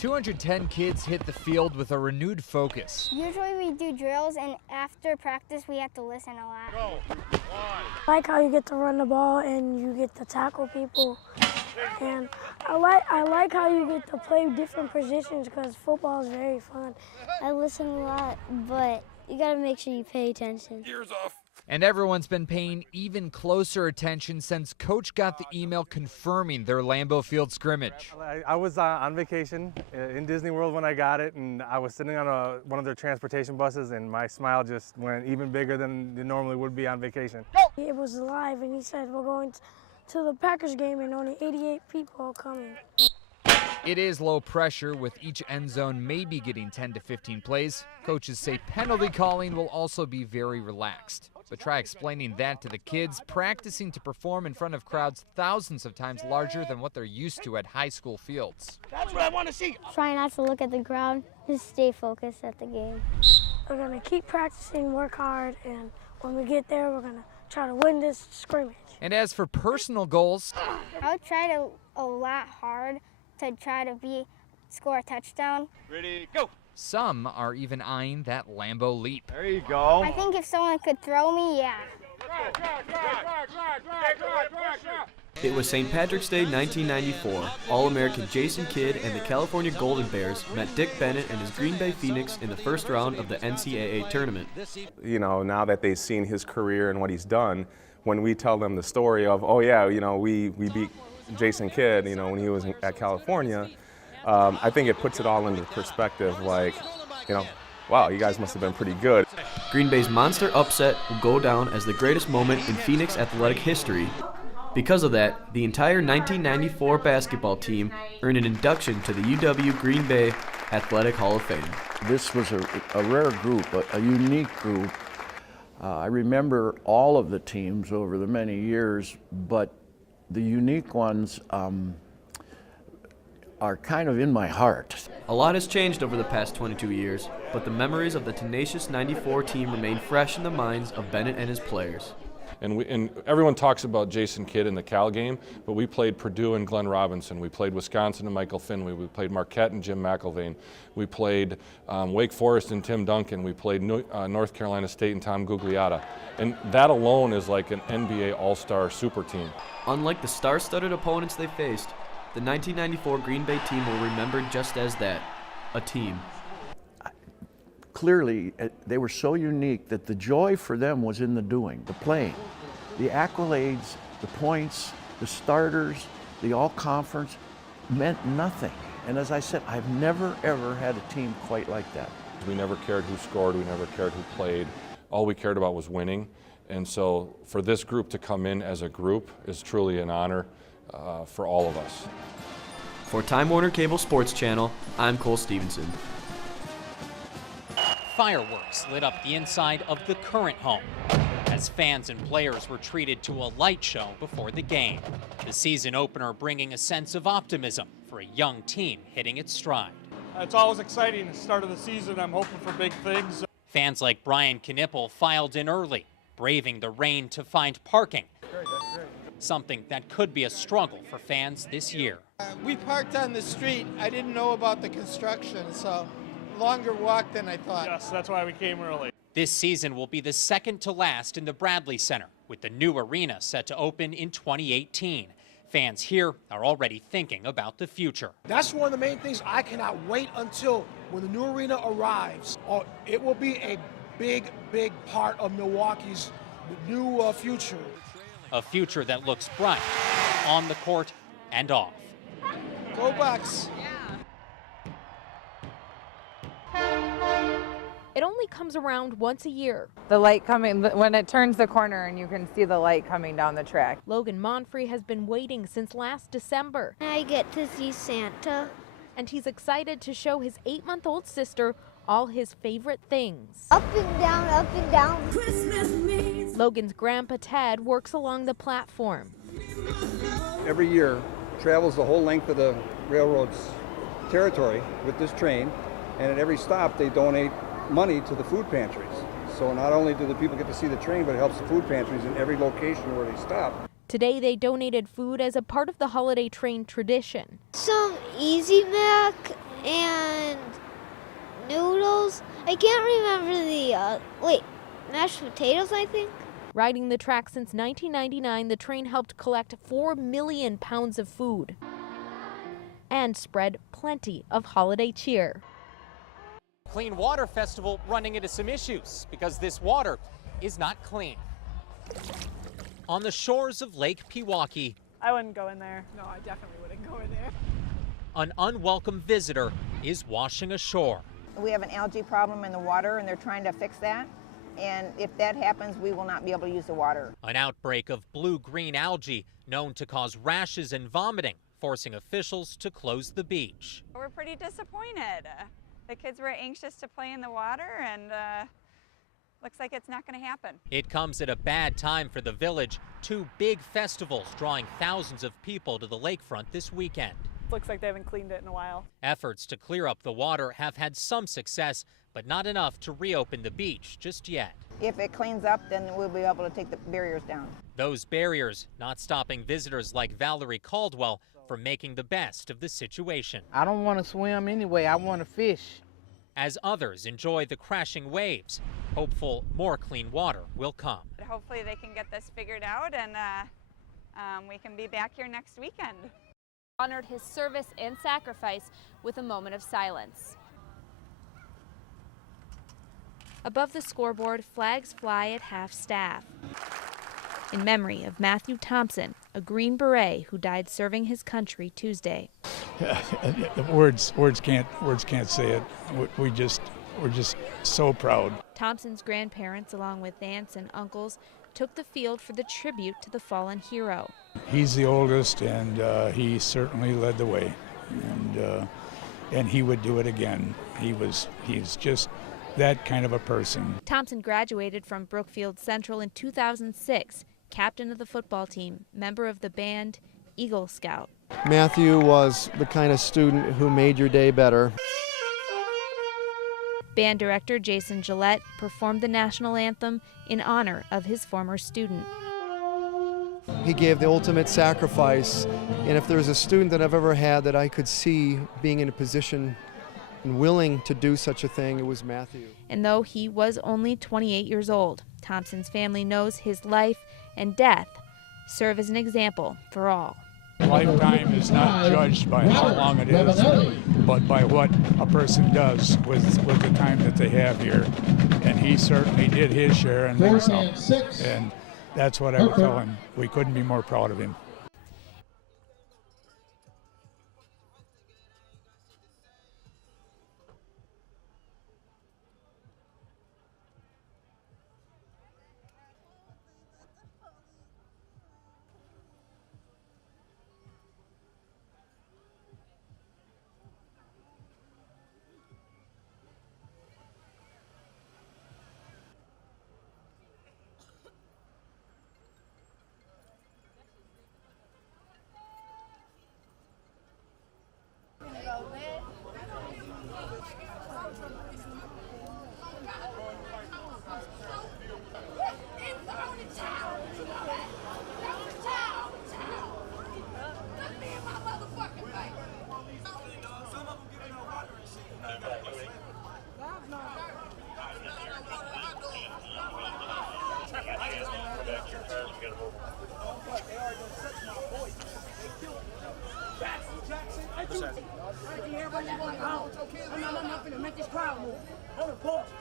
210 kids hit the field with a renewed focus. Usually we do drills, and after practice we have to listen a lot. I like how you get to run the ball and you get to tackle people. And I like how you get to play different positions because football is very fun. I listen a lot, but you got to make sure you pay attention. Ears off. And everyone's been paying even closer attention since Coach got the email confirming their Lambeau Field scrimmage. I was on vacation in Disney World when I got it, and I was sitting on one of their transportation buses, and my smile just went even bigger than it normally would be on vacation. It was live, and he said, we're going to the Packers game, and only 88 people are coming. It is low pressure, with each end zone maybe getting 10 to 15 plays. Coaches say penalty calling will also be very relaxed. But try explaining that to the kids practicing to perform in front of crowds thousands of times larger than what they're used to at high school fields. That's what I want to see. Try not to look at the ground, just stay focused at the game. We're going to keep practicing, work hard, and when we get there, we're going to try to win this scrimmage. And as for personal goals, I would try a lot hard to try to score a touchdown. Ready, go. some are even eyeing that Lambeau leap. There you go. I think if someone could throw me, yeah. It was St. Patrick's Day 1994. All-American Jason Kidd and the California Golden Bears met Dick Bennett and his Green Bay Phoenix in the first round of the NCAA tournament. You know, now that they've seen his career and what he's done, when we tell them the story of, oh yeah, you know, we beat Jason Kidd, you know, when he was at California, I think it puts it all into perspective, like, you know, wow, you guys must have been pretty good. Green Bay's monster upset will go down as the greatest moment in Phoenix athletic history. Because of that, the entire 1994 basketball team earned an induction to the UW Green Bay Athletic Hall of Fame. This was a rare group, a unique group. I remember all of the teams over the many years, but the unique ones are kind of in my heart. A lot has changed over the past 22 years, but the memories of the tenacious 94 team remain fresh in the minds of Bennett and his players. And everyone talks about Jason Kidd in the Cal game, but we played Purdue and Glenn Robinson. We played Wisconsin and Michael Finley. We played Marquette and Jim McElvain. We played Wake Forest and Tim Duncan. We played North Carolina State and Tom Gugliotta. And that alone is like an NBA All-Star super team. Unlike the star-studded opponents they faced, the 1994 Green Bay team will remember just as that, a team. Clearly, they were so unique that the joy for them was in the doing, the playing. The accolades, the points, the starters, the all-conference meant nothing. And as I said, I've never, ever had a team quite like that. We never cared who scored. We never cared who played. All we cared about was winning. And so for this group to come in as a group is truly an honor for all of us. For Time Warner Cable Sports Channel, I'm Cole Stevenson. Fireworks lit up the inside of the current home as fans and players were treated to a light show before the game. The season opener bringing a sense of optimism for a young team hitting its stride. It's always exciting at the start of the season. I'm hoping for big things. Fans like Brian Knippel filed in early, braving the rain to find parking. Something that could be a struggle for fans this year. We parked on the street. I didn't know about the construction, so longer walk than I thought. Yes, that's why we came early. This season will be the second to last in the Bradley Center, with the new arena set to open in 2018. Fans here are already thinking about the future. That's one of the main things. I cannot wait until when the new arena arrives. It will be a big, big part of Milwaukee's new future. A future that looks bright on the court and off. Go Bucks! It only comes around once a year. The light coming, when it turns the corner and you can see the light coming down the track. Logan Monfrey has been waiting since last December. I get to see Santa. And he's excited to show his 8-month-old sister all his favorite things. Up and down, up and down. Christmas means. Logan's grandpa Ted works along the platform. Every year travels the whole length of the railroad's territory with this train, and at every stop they donate money to the food pantries. So not only do the people get to see the train, but it helps the food pantries in every location where they stop. Today they donated food as a part of the holiday train tradition. Some Easy Mac and noodles. I can't remember the, mashed potatoes, I think. Riding the track since 1999, the train helped collect 4 million pounds of food and spread plenty of holiday cheer. Clean Water Festival running into some issues because this water is not clean. On the shores of Lake Pewaukee, I wouldn't go in there. No, I definitely wouldn't go in there. an unwelcome visitor is washing ashore. We have an algae problem in the water, and they're trying to fix that. And if that happens, we will not be able to use the water. An outbreak of blue-green algae known to cause rashes and vomiting, forcing officials to close the beach. We're pretty disappointed. The kids were anxious to play in the water, and looks like it's not going to happen. It comes at a bad time for the village. 2 big festivals drawing thousands of people to the lakefront this weekend. Looks like they haven't cleaned it in a while. Efforts to clear up the water have had some success, but not enough to reopen the beach just yet. If it cleans up, then we'll be able to take the barriers down. Those barriers not stopping visitors like Valerie Caldwell from making the best of the situation. I don't want to swim anyway, I want to fish. As others enjoy the crashing waves, hopeful more clean water will come. Hopefully they can get this figured out, and we can be back here next weekend. Honored his service and sacrifice with a moment of silence. Above the scoreboard, flags fly at half-staff. In memory of Matthew Thompson, a Green Beret who died serving his country Tuesday. Words can't say it. We're just so proud. Thompson's grandparents, along with aunts and uncles, took the field for the tribute to the fallen hero. He's the oldest, and he certainly led the way, and he would do it again. He's just that kind of a person. Thompson graduated from Brookfield Central in 2006, captain of the football team, member of the band, Eagle Scout. Matthew was the kind of student who made your day better. Band director Jason Gillette performed the national anthem in honor of his former student. He gave the ultimate sacrifice, and if there's a student that I've ever had that I could see being in a position and willing to do such a thing, it was Matthew. And though he was only 28 years old, Thompson's family knows his life and death serve as an example for all. Lifetime is not judged by how long it is, but by what a person does with the time that they have here. And he certainly did his share and then some. And that's what I would tell him. We couldn't be more proud of him.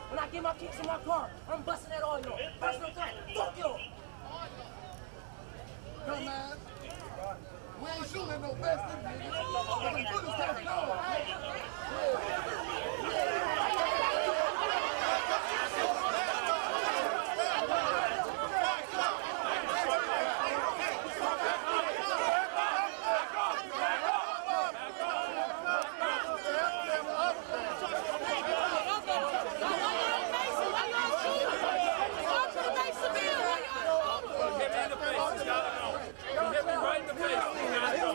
When I get my kicks in my car, I'm busting that all y'all. Personal attack. Fuck y'all. Come on. We ain't shooting no bastard.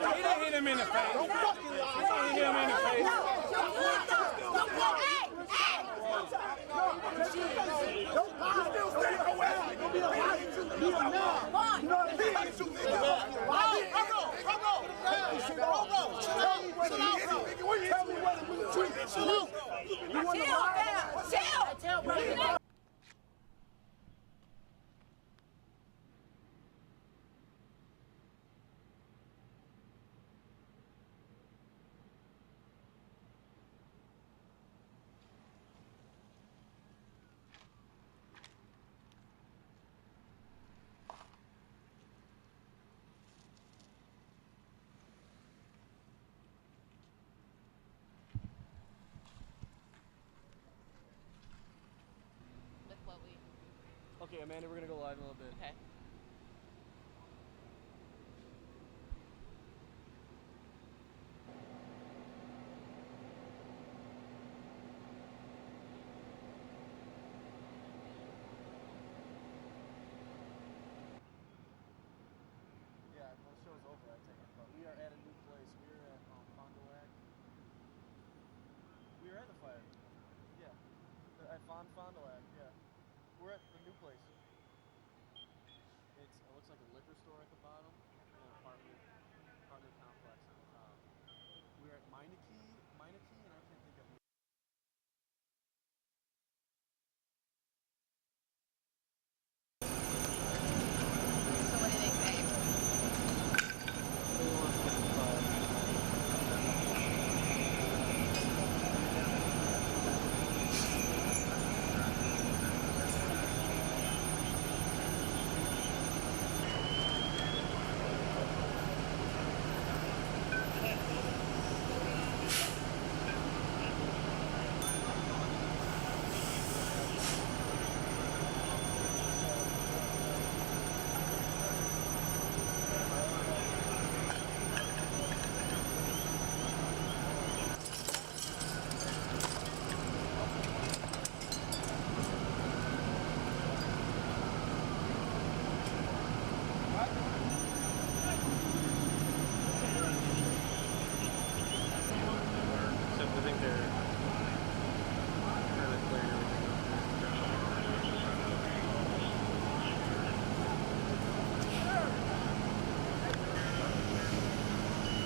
He didn't hit him in the face. He didn't hit him in the Okay, Amanda, we're gonna go live in a little bit. Okay. Yeah, well, the show's over, I take it. But we are at a new place. We are at Fond du Lac. We are at the fire. Yeah. At Fond du Lac, yeah. We're at the new place. It looks like a liquor store at the